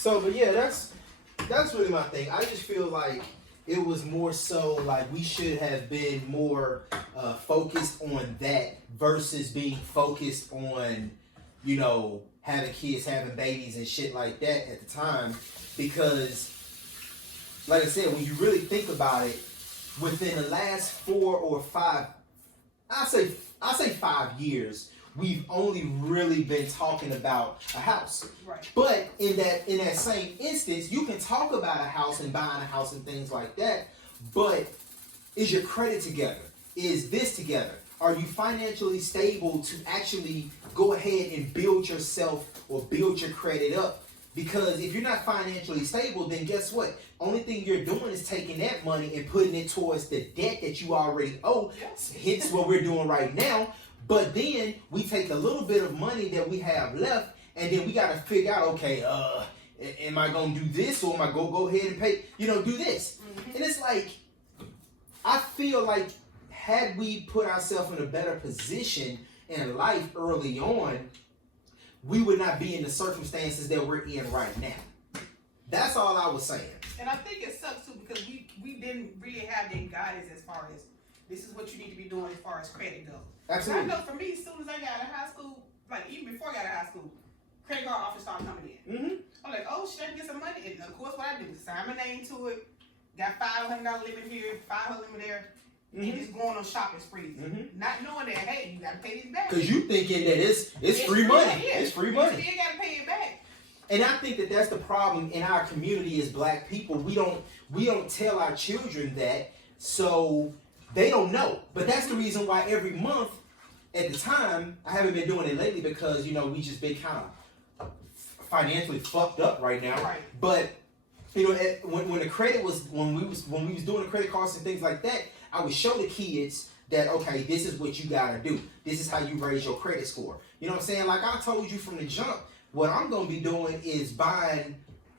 So, but yeah, that's really my thing. I just feel like it was more so like we should have been more focused on that versus being focused on, you know, having kids, having babies and shit like that at the time. Because, like I said, when you really think about it, within the last 4 or 5, I say 5 years, we've only really been talking about a house. Right. But in that same instance, you can talk about a house and buying a house and things like that. But is your credit together? Is this together? Are you financially stable to actually go ahead and build yourself or build your credit up? Because if you're not financially stable, then guess what? Only thing you're doing is taking that money and putting it towards the debt that you already owe. Hence what we're doing right now. But then we take a little bit of money that we have left, and then we got to figure out, okay, am I going to do this, or am I going to go ahead and pay, do this? Mm-hmm. And it's like, I feel like had we put ourselves in a better position in life early on, we would not be in the circumstances that we're in right now. That's all I was saying. And I think it sucks too because we didn't really have that guidance as far as this is what you need to be doing as far as credit goes. Absolutely. I know for me, as soon as I got out of high school, like even before I got out of high school, credit card offers started coming in. Mm-hmm. I'm like, oh, should I get some money? And of course, what I do is sign my name to it. Got $500 limit here, $500 limit there. Mm-hmm. And just going on shopping sprees, not knowing that hey, you gotta pay this back. Because you thinking that it's free money. Yeah. It's free money. You still gotta pay it back. And I think that that's the problem in our community as black people. We don't tell our children that, so they don't know. But that's the reason why every month, at the time, I haven't been doing it lately because we just been kind of financially fucked up right now. Right. But when the credit was when we was doing the credit cards and things like that, I would show the kids that, okay, this is what you gotta do. This is how you raise your credit score. You know what I'm saying? Like I told you from the jump, what I'm gonna be doing is I'm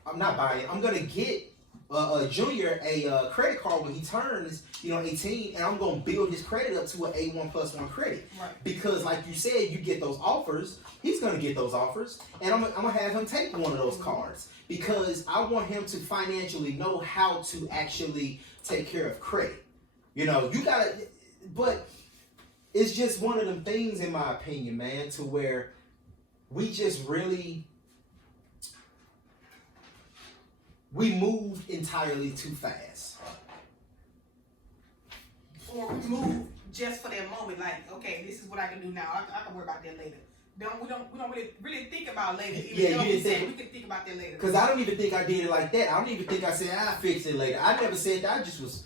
gonna get a junior a credit card when he turns 18, and I'm gonna build his credit up to an A1+1 credit. Right. Because like you said, you get those offers, he's gonna get those offers, and I'm gonna have him take one of those cards because I want him to financially know how to actually take care of credit. You gotta, but it's just one of them things, in my opinion, man, to where we just really, we moved entirely too fast. Or we move just for that moment, like, okay, this is what I can do now. I can worry about that later. We don't really think about later. Even though we can think about that later. Because I don't even think I did it like that. I don't even think I said I'll fix it later. I never said that. I just was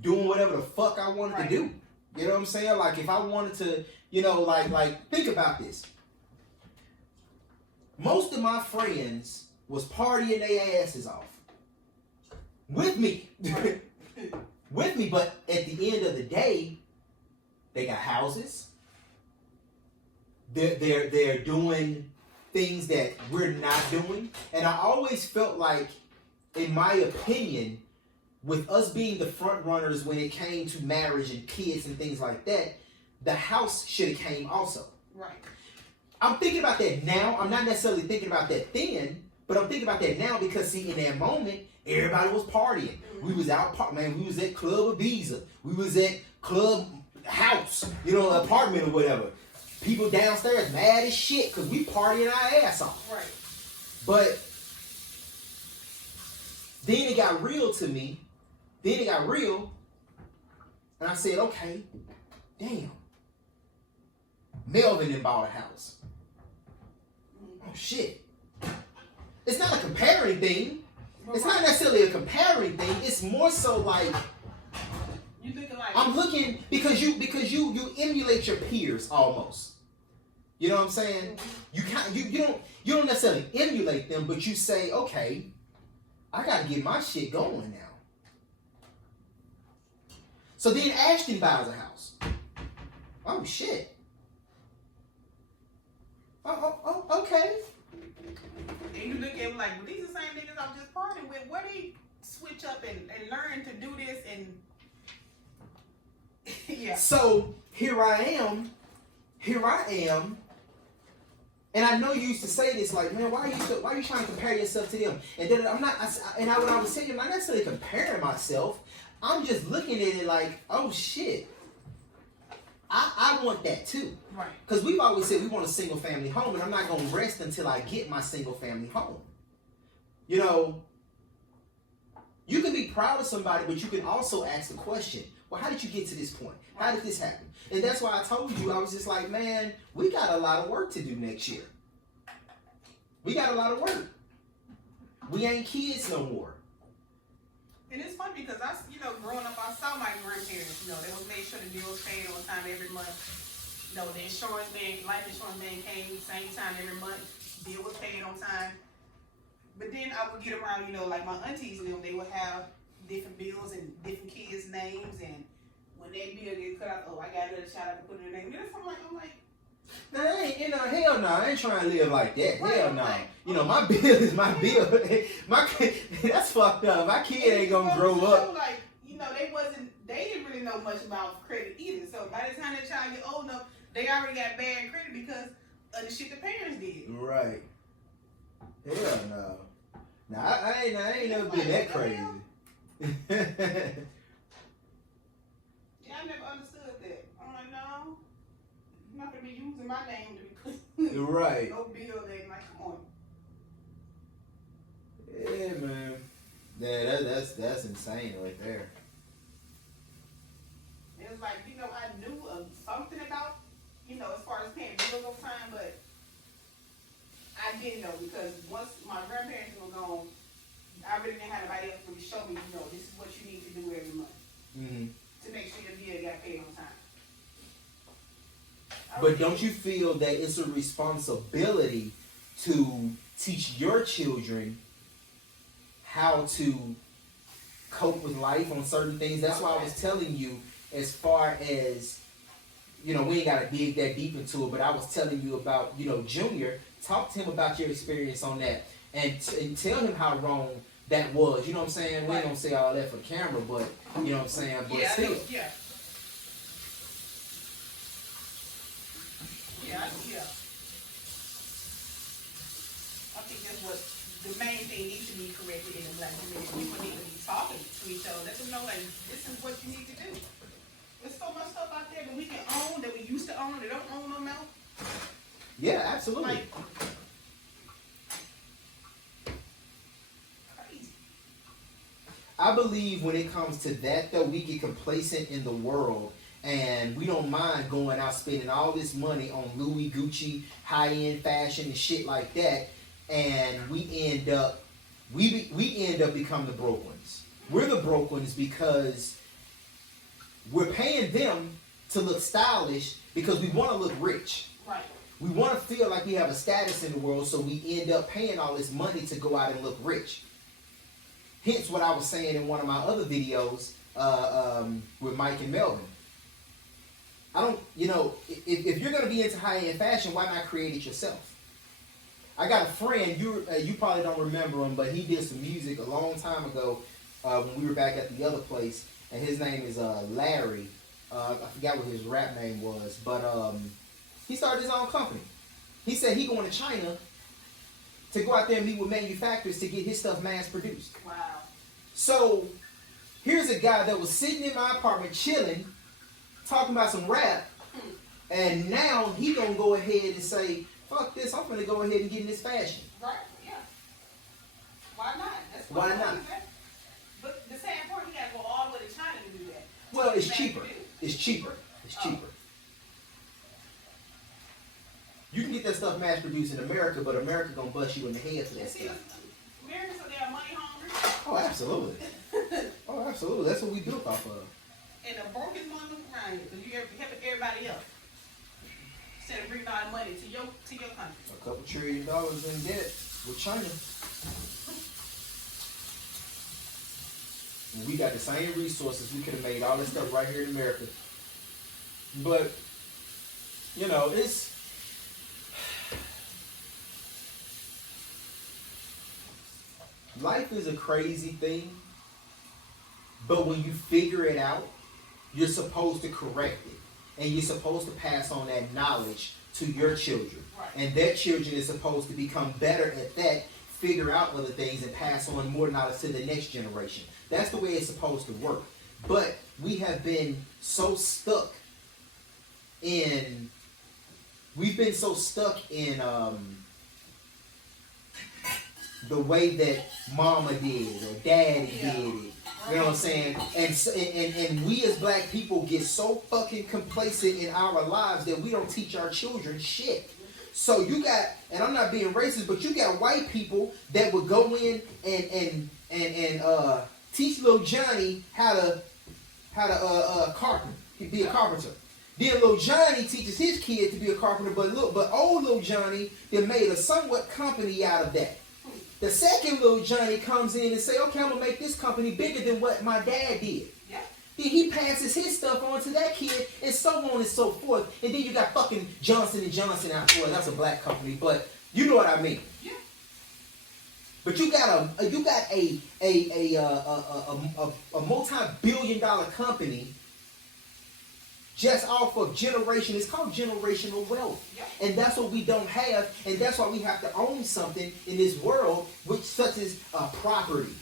doing whatever the fuck I wanted to do. You know what I'm saying? Like if I wanted to, like think about this. Most of my friends was partying their asses off. With me. With me, but at the end of the day, they got houses. They're doing things that we're not doing. And I always felt like, in my opinion, with us being the front runners when it came to marriage and kids and things like that, the house should have came also. Right. I'm thinking about that now. I'm not necessarily thinking about that then, but I'm thinking about that now because, see, in that moment, everybody was partying. We was out, man, we was at Club Ibiza. We was at Club House, apartment or whatever. People downstairs mad as shit because we partying our ass off. Right. But then it got real to me. Then it got real, and I said, okay, damn. Melvin then bought a house. Oh, shit. It's not a comparing thing. It's not necessarily a comparing thing. It's more so like, you looking like I'm looking because you emulate your peers almost. You know what I'm saying? You don't necessarily emulate them, but you say, okay, I gotta get my shit going now. So then Ashton buys a house. Oh shit. Oh, okay. And you look at him like, well, these are the same niggas I'm just partying with. Where they switch up and learn to do this and yeah. So here I am, And I know you used to say this, like, man, why are you trying to compare yourself to them? And then when I was saying, I'm not necessarily comparing myself. I'm just looking at it like, oh shit, I want that too. Right. Because we've always said we want a single family home, and I'm not gonna rest until I get my single family home. You know, you can be proud of somebody, but you can also ask the question, well, how did you get to this point? How did this happen? And that's why I told you, I was just like, man, we got a lot of work to do next year. We got a lot of work. We ain't kids no more. And it's funny because growing up, I saw my grandparents, they would make sure the bill was paid on time every month. The insurance man, life insurance man came same time every month, bill was paid on time. But then I would get around, like my aunties and them, they would have different bills and different kids' names, and when that bill gets cut out, I got another child, I can put their name. I'm like, nah, hell no, I ain't trying to live like that. Right, Hell no. right. My bill is my bill. That's fucked up. My kid ain't gonna grow up. Like, they didn't really know much about credit either. So by the time that child get old enough, they already got bad credit because of the shit the parents did. Right. Hell no. Nah, I ain't never been that crazy. Yeah, I never understood that. I'm like, no, you're not gonna be using my name to be Right. no bill that like, come on. Yeah, man. Yeah, that's insane right there. It was like, I knew something about, as far as paying bills over time, but I didn't know because once my grandparents were gone, I really didn't have anybody else to show me, this is what you need to do every month to make sure your bill got paid on time. But don't you feel that it's a responsibility to teach your children how to cope with life on certain things? That's why I was telling you, as far as, we ain't got to dig that deep into it, but I was telling you about, Junior. Talk to him about your experience on that and tell him how wrong that was. You know what I'm saying? We ain't going to say all that for camera, but, you know what I'm saying? But yeah, still. Yeah. I think that's what the main thing needs to be corrected in the black community. People need to be talking to each other. Let them know, like, this is what you need to do. There's so much stuff out there that we can own, that we used to own, that don't own no more. Yeah, absolutely. Like, crazy. I believe when it comes to that, though, we get complacent in the world. And we don't mind going out spending all this money on Louis, Gucci, high-end fashion and shit like that, and we end up becoming the broke ones. We're the broke ones because we're paying them to look stylish because we want to look rich. Right. We want to feel like we have a status in the world, so we end up paying all this money to go out and look rich. Hence what I was saying in one of my other videos with Mike and Melvin. I don't, if you're going to be into high-end fashion, why not create it yourself? I got a friend, you probably don't remember him, but he did some music a long time ago when we were back at the other place, and his name is Larry. I forgot what his rap name was, but he started his own company. He said he going to China to go out there and meet with manufacturers to get his stuff mass-produced. Wow. So, here's a guy that was sitting in my apartment chilling, talking about some rap, and now he gonna go ahead and say, fuck this, I'm gonna go ahead and get in this fashion. Right, yeah. Why not? That's Why not? But the sad part, you gotta go all the way to China to do that. Well, it's cheaper. It's cheaper. It's cheaper. You can get that stuff mass produced in America, but America gonna bust you in the head for that stuff. Americans are damn money hungry. Oh, absolutely. Oh, absolutely. That's what we built off of. And the brokest money around here, because you're helping everybody else. Instead of bringing all the money to your country. A couple $1 trillion in debt with China. And we got the same resources. We could have made all this stuff right here in America. But, it's... Life is a crazy thing. But when you figure it out, you're supposed to correct it. and you're supposed to pass on that knowledge to your children. Right. And their children is supposed to become better at that, figure out other things, and pass on more knowledge to the next generation. That's the way it's supposed to work. But we have been so stuck in, the way that mama did it or daddy did it. You know what I'm saying? And we as black people get so fucking complacent in our lives that we don't teach our children shit. So you got, and I'm not being racist, but you got white people that would go in and teach little Johnny how to be a carpenter. Then little Johnny teaches his kid to be a carpenter, but old little Johnny, they made a somewhat company out of that. The second little Johnny comes in and say, okay, I'm gonna make this company bigger than what my dad did. Yeah. Then he passes his stuff on to that kid, and so on and so forth. And then you got fucking Johnson & Johnson out there. That's a black company, but you know what I mean. Yeah. But you got a multi-billion-dollar company just off of generation. It's called generational wealth. Yep. And that's what we don't have, and that's why we have to own something in this world, which such as property.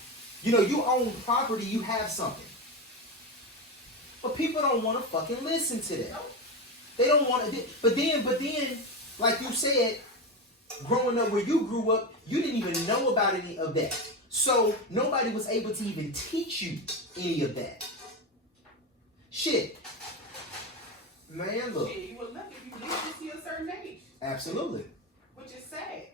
You know, you own property, you have something. But people don't want to fucking listen to that. Nope. They don't want to. But then, like you said, growing up where you grew up, you didn't even know about any of that. So nobody was able to even teach you any of that. Shit. Man, look. Yeah, you were lucky if you lived to see a certain age. Absolutely. Which is sad.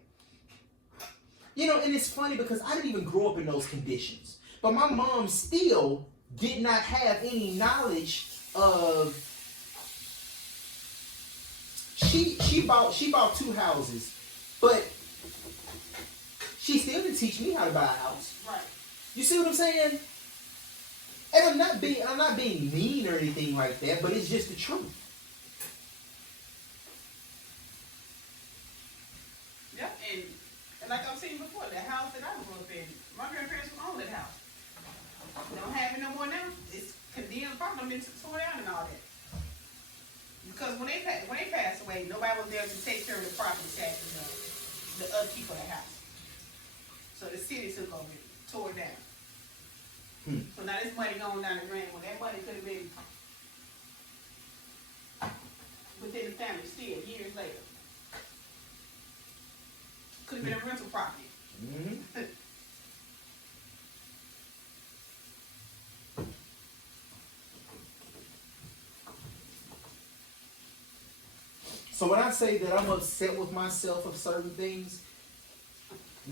You know, and it's funny because I didn't even grow up in those conditions. But my mom still did not have any knowledge of. She bought 2 houses, but she still didn't teach me how to buy a house. Right. You see what I'm saying? And I'm not being mean or anything like that, but it's just the truth. Yep, and like I've seen before, the house that I grew up in, my grandparents owned that house. Don't have it no more now. It's condemned property, been tore down and all that. Because when they passed away, nobody was there to take care of the property taxes of the upkeep of the house. So the city took over it, tore it down. So now this money going down the drain. Well, that money could have been within the family still years later. Could have been a rental property. Mm-hmm. So when I say that I'm upset with myself of certain things,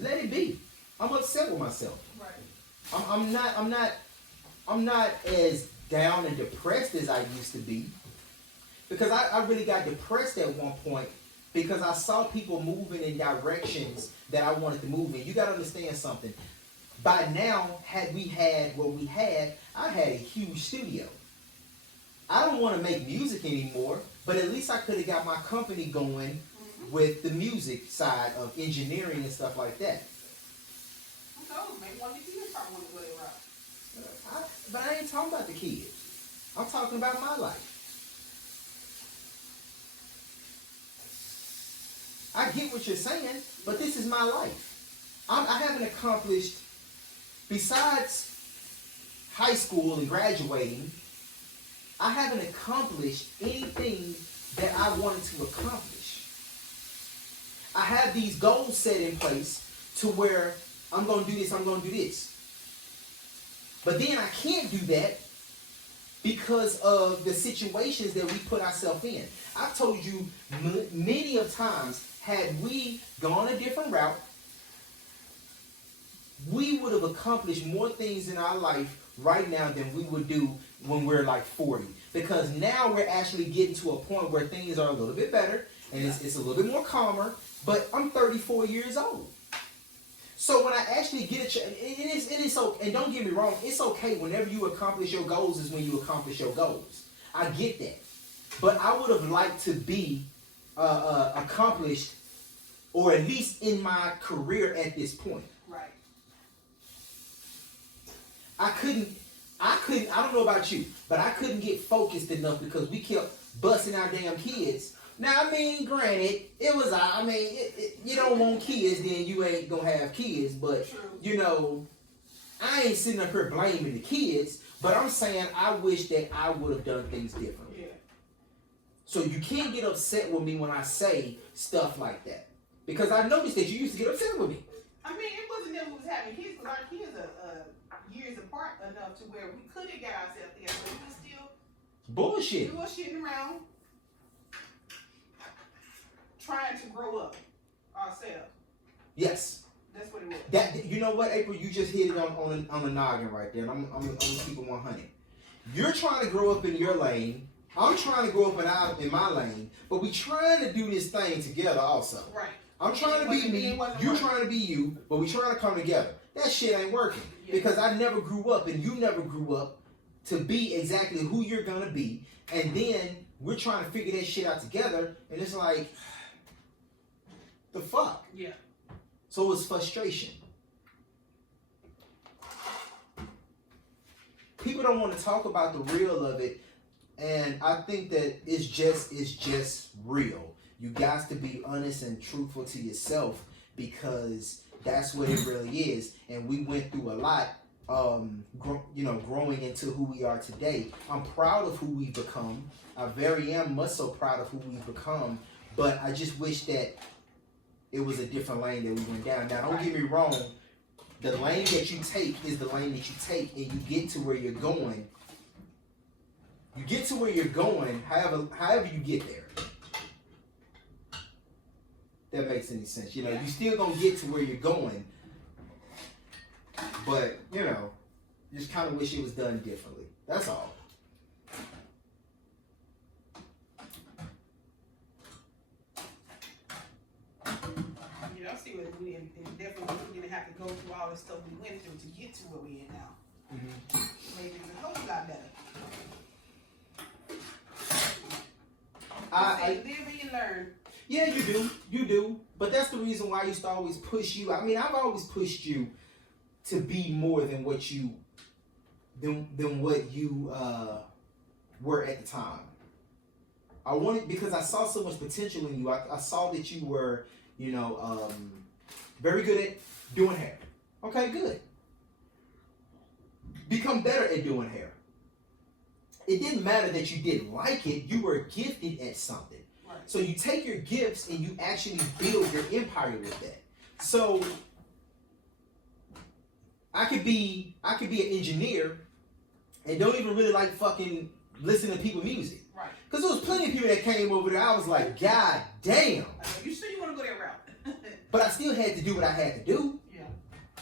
let it be. I'm upset with myself. Right. I'm not as down and depressed as I used to be, because I really got depressed at one point because I saw people moving in directions that I wanted to move in. You got to understand something. By now, had we had what we had, I had a huge studio. I don't want to make music anymore, but at least I could have got my company going with the music side of engineering and stuff like that. Maybe one of the kids probably want to go that route. But I ain't talking about the kids. I'm talking about my life. I get what you're saying, but this is my life. I haven't accomplished, besides high school and graduating, I haven't accomplished anything that I wanted to accomplish. I have these goals set in place to where I'm going to do this, I'm going to do this. But then I can't do that because of the situations that we put ourselves in. I've told you many of times, had we gone a different route, we would have accomplished more things in our life right now than we would do when we're like 40. Because now we're actually getting to a point where things are a little bit better and it's a little bit more calmer. But I'm 34 years old. So when I actually get a chance, it is so, and don't get me wrong, it's okay whenever you accomplish your goals is when you accomplish your goals. I get that. But I would have liked to be accomplished, or at least in my career at this point. Right. I couldn't, I don't know about you, but I couldn't get focused enough because we kept busting our damn kids. Now, I mean, granted, it was, you don't want kids, then you ain't gonna have kids, but, True. you know, I ain't sitting up here blaming the kids, but I'm saying I wish that I would have done things differently. Yeah. So you can't get upset with me when I say stuff like that. Because I noticed that you used to get upset with me. I mean, it wasn't that we was having kids, because our kids are years apart enough to where we could have got ourselves together, but we was still Bullshit. bullshitting around, trying to grow up ourselves. Yes. That's what it was. That, you know what, April, you just hit it on the noggin right there. And I'm gonna keep it 100. You're trying to grow up in your lane. I'm trying to grow up in my lane, but we trying to do this thing together also. Right. I'm trying to be me, you trying to be you, but we trying to come together. That shit ain't working. Yeah. Because I never grew up and you never grew up to be exactly who you're gonna be. And then we're trying to figure that shit out together, and it's like, the fuck? Yeah. So it's frustration. People don't want to talk about the real of it, and I think that it's just real. You got to be honest and truthful to yourself, because that's what it really is. And we went through a lot, growing into who we are today. I'm proud of who we've become. I very am much so proud of who we've become, but I just wish that it was a different lane that we went down. Now, don't get me wrong. The lane that you take is the lane that you take, and you get to where you're going. You get to where you're going, however you get there. That makes any sense. You know, you still gonna get to where you're going, but you know, just kind of wish it was done differently. That's all. Yeah, I see what we and definitely we didn't have to go through all the stuff we went through to get to where we are now. Mm-hmm. Maybe it's a whole lot better. I live and you learn. Yeah, you do. But that's the reason why I used to always push you. I mean, I've always pushed you to be more than what you were at the time. I wanted, because I saw so much potential in you. I saw that you were, very good at doing hair. Okay, good. Become better at doing hair. It didn't matter that you didn't like it. You were gifted at something. Right. So you take your gifts and you actually build your empire with that. So I could be an engineer and don't even really like fucking listening to people's music. Right. Because there was plenty of people that came over there. I was like, God damn. You sure you want to go that route? But I still had to do what I had to do. Yeah.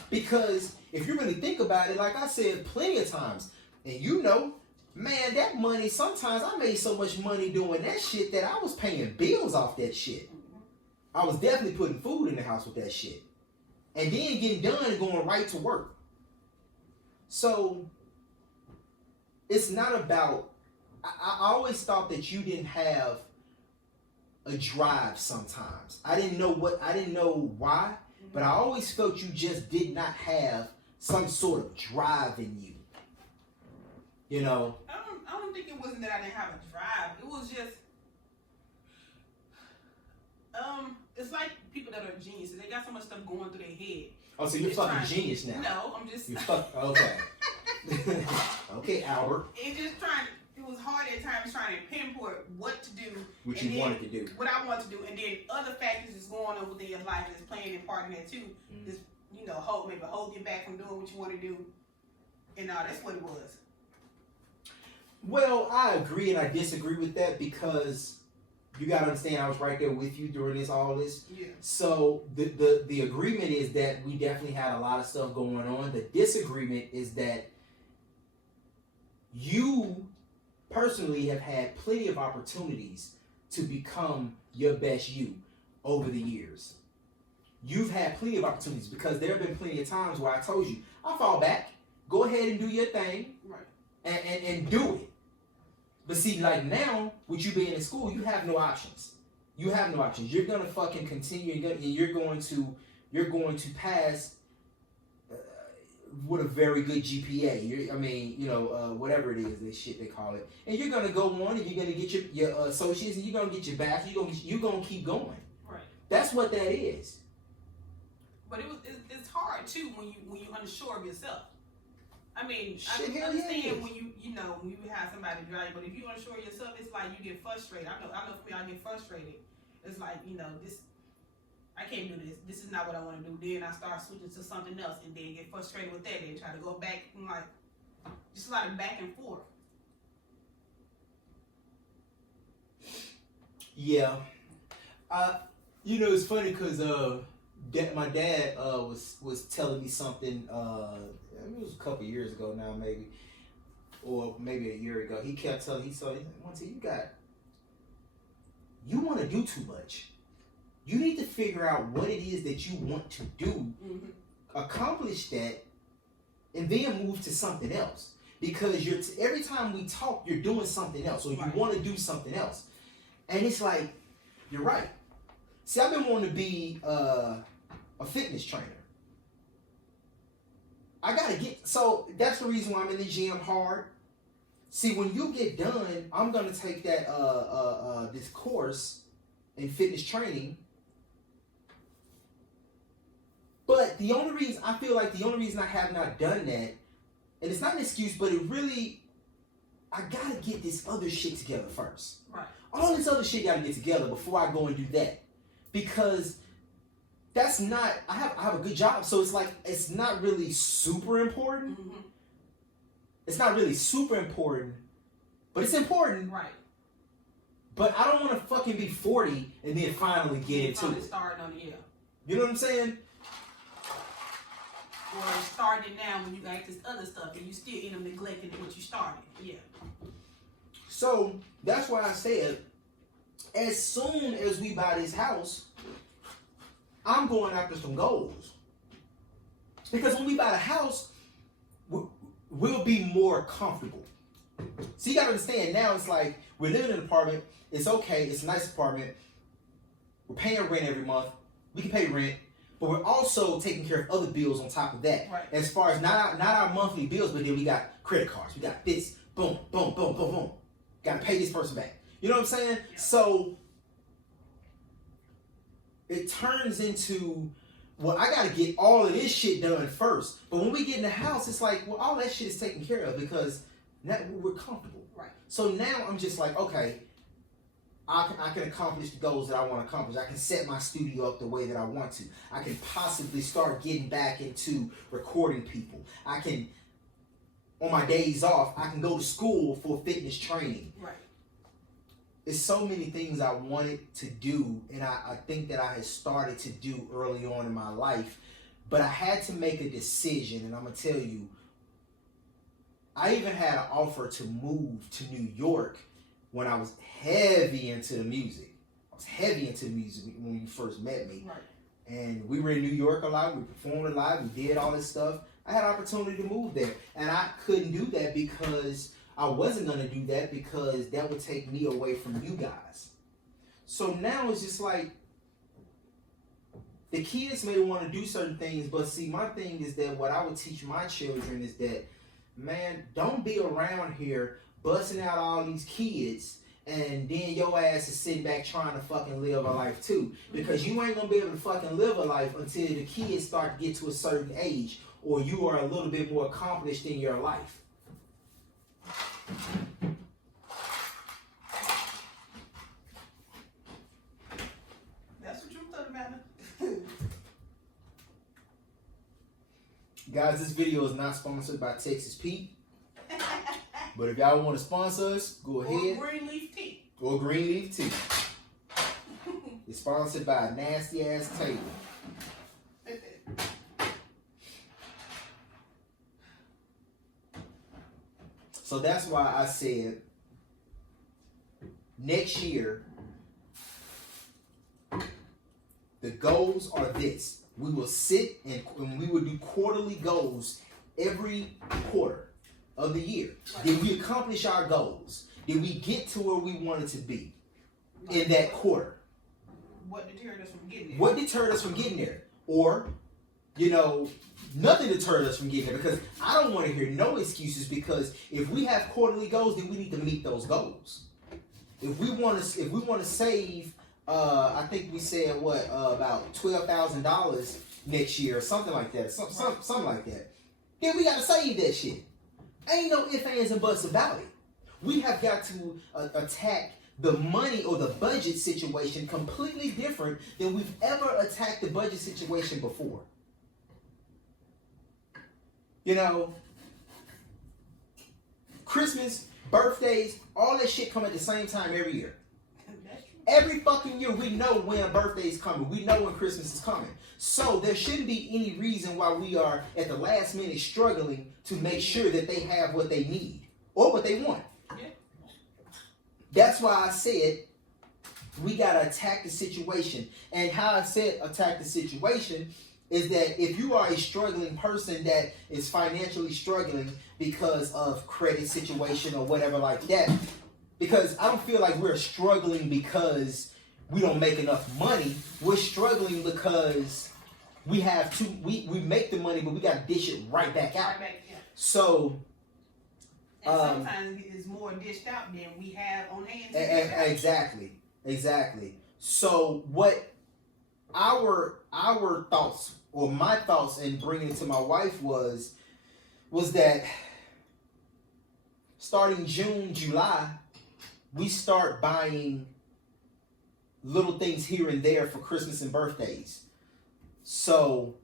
Because if you really think about it, like I said plenty of times, and man, that money, sometimes I made so much money doing that shit that I was paying bills off that shit. I was definitely putting food in the house with that shit. And then getting done and going right to work. So, it's not about, I always thought that you didn't have a drive sometimes. I didn't know why, but I always felt you just did not have some sort of drive in you. You know? I don't think it wasn't that I didn't have a drive. It was just, it's like people that are geniuses. They got so much stuff going through their head. Oh, so you're fucking genius now. No, I'm just. Okay. Okay, Albert. It was hard at times trying to pinpoint what to do. What you wanted to do. What I wanted to do. And then other factors is going on within your life that's playing a part in that too. Just, hold you back from doing what you want to do. And that's what it was. Well, I agree and I disagree with that, because you gotta understand I was right there with you during all this. Yeah. So the agreement is that we definitely had a lot of stuff going on. The disagreement is that you personally have had plenty of opportunities to become your best you over the years. You've had plenty of opportunities, because there have been plenty of times where I told you, I'll fall back, go ahead and do your thing, Right. and do it. But see, like now, with you being in school, you have no options. You have no options. You're gonna fucking continue, and you're going to pass with a very good GPA. Whatever it is, this shit they call it. And you're gonna go on and you're gonna get your associates and you're gonna get your bachelor's. You're gonna keep going. Right. That's what that is. But it's hard too when you unsure of yourself. I mean, Shit, I understand yeah. when you have somebody drive, but if you unsure of yourself, it's like you get frustrated. I know for me, I get frustrated. It's like, this, I can't do this. This is not what I want to do. Then I start switching to something else, and then get frustrated with that. Then try to go back and like, just a lot of back and forth. Yeah. It's funny because my dad was telling me something. It was a couple years ago now, maybe, or maybe a year ago. He kept telling me, you want to do too much. You need to figure out what it is that you want to do, accomplish that, and then move to something else. Because every time we talk, you're doing something else, or you want to do something else, and it's like, you're right. See, I've been wanting to be a fitness trainer. So that's the reason why I'm in the gym hard. See, when you get done, I'm gonna take that this course in fitness training. But the only reason I have not done that, and it's not an excuse, but I gotta get this other shit together first. Right. All this other shit gotta get together before I go and do that. Because that's not, I have a good job, so it's like, it's not really super important. Mm-hmm. It's not really super important, but it's important. Right. But I don't want to fucking be 40 and then finally get into it. Starting on it, yeah. You know what I'm saying? Or starting it now when you got this other stuff and you still end up neglecting what you started. Yeah. So that's why I said, as soon as we buy this house, I'm going after some goals. Because when we buy the house, we'll be more comfortable. So you gotta understand, now it's like, we're living in an apartment, it's okay, it's a nice apartment, we're paying rent every month, we can pay rent, but we're also taking care of other bills on top of that. Right. As far as not our monthly bills, but then we got credit cards, we got this, boom, boom, boom, boom, boom. Gotta pay this person back. You know what I'm saying? Yeah. So it turns into, well, I gotta get all of this shit done first. But when we get in the house, it's like, well, all that shit is taken care of because now we're comfortable. Right. So now I'm just like, okay, I can accomplish the goals that I want to accomplish. I can set my studio up the way that I want to. I can possibly start getting back into recording people. I can, on my days off, I can go to school for fitness training. Right. There's so many things I wanted to do, and I think that I had started to do early on in my life, but I had to make a decision, and I'm going to tell you, I even had an offer to move to New York when I was heavy into the music. I was heavy into music when you first met me. Right. And we were in New York a lot, we performed a lot, we did all this stuff. I had an opportunity to move there, and I couldn't do that because I wasn't going to do that because that would take me away from you guys. So now it's just like, the kids may want to do certain things, but see, my thing is that what I would teach my children is that, man, don't be around here busting out all these kids and then your ass is sitting back trying to fucking live a life too. Because you ain't going to be able to fucking live a life until the kids start to get to a certain age or you are a little bit more accomplished in your life. That's the truth of the matter. Guys, this video is not sponsored by Texas Pete. But if y'all want to sponsor us, go ahead. Or Greenleaf Tea. Or Greenleaf Tea. It's sponsored by Nasty Ass Taylor. So that's why I said next year, the goals are this. We will sit and we will do quarterly goals every quarter of the year. Right. Did we accomplish our goals? Did we get to where we wanted to be in that quarter? What deterred us from getting there? What deterred us from getting there? Or you know, nothing deters us from getting there, because I don't want to hear no excuses, because if we have quarterly goals, then we need to meet those goals. If we want to save, I think we said about $12,000 next year or something like that, something like that. Then we got to save that shit. Ain't no ifs, ands, and buts about it. We have got to attack the money or the budget situation completely different than we've ever attacked the budget situation before. You know, Christmas, birthdays, all that shit come at the same time every year. Every fucking year we know when a birthday is coming. We know when Christmas is coming. So there shouldn't be any reason why we are at the last minute struggling to make sure that they have what they need or what they want. Yeah. That's why I said we got to attack the situation. And how I said attack the situation is that if you are a struggling person that is financially struggling because of credit situation or whatever like that, because I don't feel like we're struggling because we don't make enough money. We're struggling because we make the money, but we got to dish it right back out. Right back, yeah. So, and sometimes it's more dished out than we have on hand. Exactly. So what our thoughts, or my thoughts in bringing it to my wife was that starting June, July, we start buying little things here and there for Christmas and birthdays. So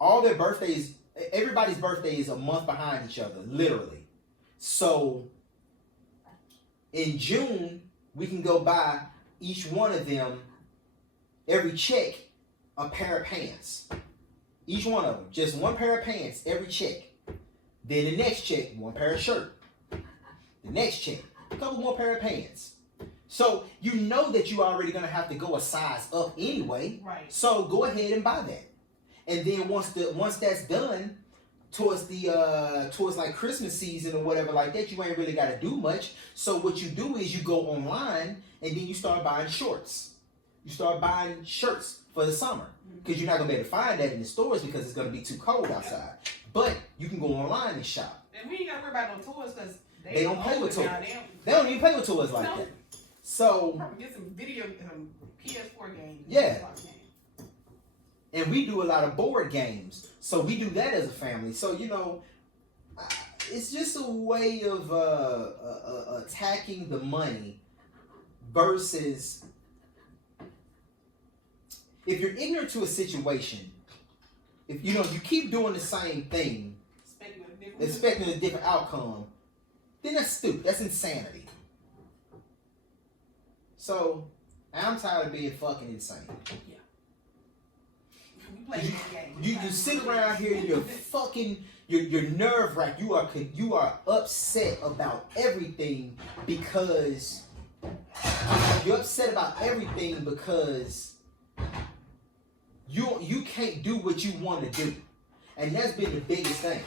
all their birthdays, everybody's birthday is a month behind each other, literally. So in June, we can go buy each one of them, every check, a pair of pants. Each one of them, just one pair of pants, every check. Then the next check, one pair of shirt. The next check, a couple more pair of pants. So you know that you're already gonna have to go a size up anyway. Right. So go ahead and buy that. And then once that's done, towards like Christmas season or whatever like that, you ain't really gotta do much. So what you do is you go online and then you start buying shorts. You start buying shirts for the summer. Because you're not gonna be able to find that in the stores because it's gonna be too cold outside. But you can go online and shop. And we ain't gotta worry about no toys because they don't play with toys. They don't even play with toys like that. So probably get some video PS4 games. Yeah. And we do a lot of board games. So we do that as a family. So, you know, it's just a way of attacking the money versus if you're ignorant to a situation, if you keep doing the same thing, expecting a different outcome, then that's stupid. That's insanity. So I'm tired of being fucking insane. Yeah. We play this game. You sit around here, you're nerve wracked. You are upset about everything because you can't do what you want to do. And that's been the biggest thing.